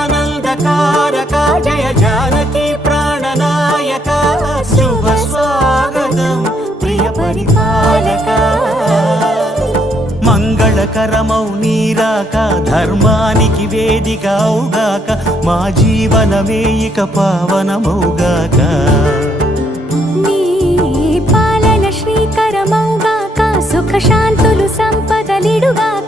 జగదానందకారక జయ జానకి ప్రాణనాయక శుభ స్వాగతం ప్రియ పరిపాలక మంగళకరమౌ నీరాక ధర్మానికి వేదిక అవుగాక మా జీవనమే ఇక పావనమౌగాక నీ పాలన శ్రీకరమౌగాక సుఖ శాంతులు సంపదలిడుగాక